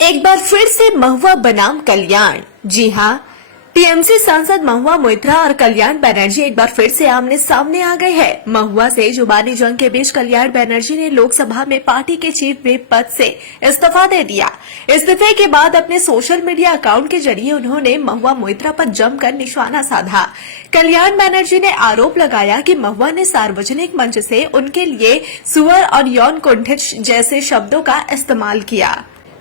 एक बार फिर से महुआ बनाम कल्याण। जी हाँ, टीएमसी सांसद महुआ मोइत्रा और कल्याण बनर्जी एक बार फिर से आमने सामने आ गए हैं। महुआ से जुबानी जंग के बीच कल्याण बनर्जी ने लोकसभा में पार्टी के चीफ व्हिप पद से इस्तीफा दे दिया। इस्तीफे के बाद अपने सोशल मीडिया अकाउंट के जरिए उन्होंने महुआ मोइत्रा पर जमकर निशाना साधा। कल्याण बनर्जी ने आरोप लगाया कि महुआ ने सार्वजनिक मंच से उनके लिए सुअर और यौन कुंठित जैसे शब्दों का इस्तेमाल किया।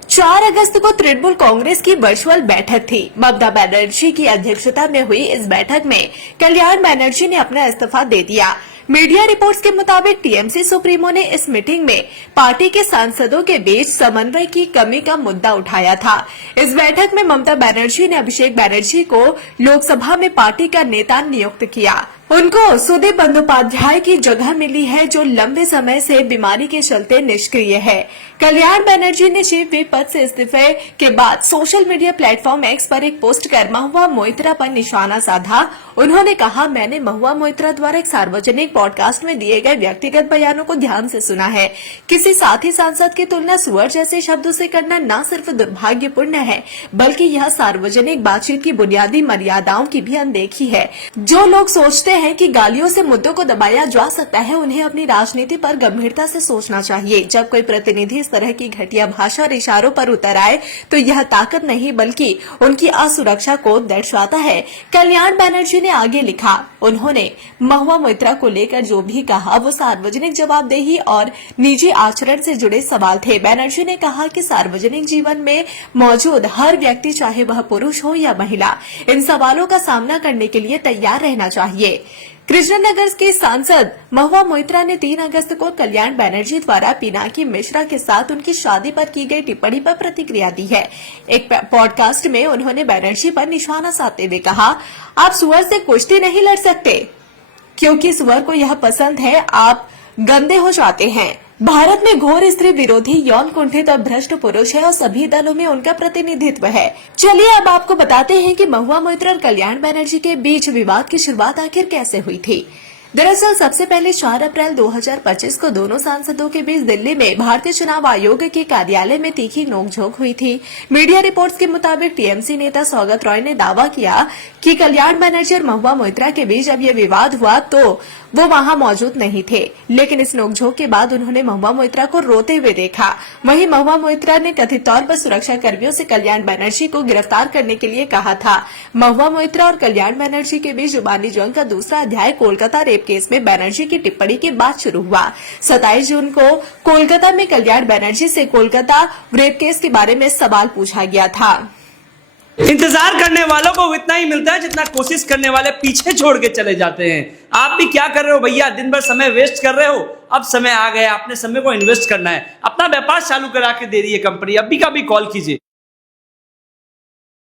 4 अगस्त को तृणमूल कांग्रेस की वर्चुअल बैठक थी। ममता बनर्जी की अध्यक्षता में हुई इस बैठक में कल्याण बनर्जी ने अपना इस्तीफा दे दिया। मीडिया रिपोर्ट्स के मुताबिक टीएमसी सुप्रीमो ने इस मीटिंग में पार्टी के सांसदों के बीच समन्वय की कमी का मुद्दा उठाया था। इस बैठक में ममता बनर्जी ने अभिषेक बनर्जी को लोकसभा में पार्टी का नेता नियुक्त किया। उनको सुदीप बंदोपाध्याय की जगह मिली है, जो लंबे समय से बीमारी के चलते निष्क्रिय है। कल्याण बनर्जी ने चीफ व्हिप पद से इस्तीफे के बाद सोशल मीडिया प्लेटफॉर्म एक्स पर एक पोस्ट कर महुआ मोइत्रा पर निशाना साधा। उन्होंने कहा, मैंने महुआ मोइत्रा द्वारा एक सार्वजनिक पॉडकास्ट में दिए गए व्यक्तिगत बयानों को ध्यान से सुना है। किसी साथी सांसद की तुलना सुअर जैसे शब्दों से करना न सिर्फ दुर्भाग्यपूर्ण है, बल्कि यह सार्वजनिक बातचीत की बुनियादी मर्यादाओं की भी अनदेखी है। जो लोग सोचते हैं कि गालियों से मुद्दों को दबाया जा सकता है, उन्हें अपनी राजनीति पर गंभीरता से सोचना चाहिए। जब कोई प्रतिनिधि इस तरह की घटिया भाषा और इशारों पर उतर आए तो यह ताकत नहीं बल्कि उनकी असुरक्षा को दर्शाता है। कल्याण बनर्जी ने आगे लिखा, उन्होंने महुआ मोइत्रा को लेकर जो भी कहा वो सार्वजनिक जवाबदेही और निजी आचरण से जुड़े सवाल थे। बनर्जी ने कहा कि सार्वजनिक जीवन में मौजूद हर व्यक्ति, चाहे वह पुरुष हो या महिला, इन सवालों का सामना करने के लिए तैयार रहना चाहिए। कृष्णनगर के सांसद महुआ मोइत्रा ने 3 अगस्त को कल्याण बनर्जी द्वारा पिनाकी मिश्रा के साथ उनकी शादी पर की गई टिप्पणी पर प्रतिक्रिया दी है। एक पॉडकास्ट में उन्होंने बनर्जी पर निशाना साधते हुए कहा, आप सुअर से कुश्ती नहीं लड़ सकते क्योंकि सुअर को यह पसंद है, आप गंदे हो जाते हैं। भारत में घोर स्त्री विरोधी, यौन कुंठित और भ्रष्ट पुरुष है और सभी दलों में उनका प्रतिनिधित्व है। चलिए अब आपको बताते हैं कि महुआ मोइत्रा और कल्याण बनर्जी के बीच विवाद की शुरुआत आखिर कैसे हुई थी। दरअसल सबसे पहले 4 अप्रैल 2025 को दोनों सांसदों के बीच दिल्ली में भारतीय चुनाव आयोग के कार्यालय में तीखी नोकझोंक हुई थी। मीडिया रिपोर्ट्स के मुताबिक टीएमसी नेता सौगत रॉय ने दावा किया कि कल्याण बनर्जी और महुआ मोइत्रा के बीच जब ये विवाद हुआ तो वो वहां मौजूद नहीं थे, लेकिन इस नोकझोंक के बाद उन्होंने महुआ मोइत्रा को रोते हुए देखा। वहीं महुआ मोइत्रा ने कथित तौर पर सुरक्षा कर्मियों से कल्याण बनर्जी को गिरफ्तार करने के लिए कहा था। महुआ मोइत्रा और कल्याण बनर्जी के बीच जुबानी जंग का दूसरा अध्याय कोलकाता रेप केस में बनर्जी की टिप्पणी के बाद शुरू हुआ। 27 जून को कोलकाता में कल्याण बनर्जी से कोलकाता रेप केस के बारे में सवाल पूछा गया था। इंतजार करने वालों को इतना ही मिलता है जितना कोशिश करने वाले पीछे छोड़ के चले जाते हैं। आप भी क्या कर रहे हो भैया, दिन भर समय वेस्ट कर रहे हो। अब समय आ गया, अपने समय को इन्वेस्ट करना है। अपना व्यापार चालू करा के दे रही है कंपनी, अभी का भी कॉल कीजिए।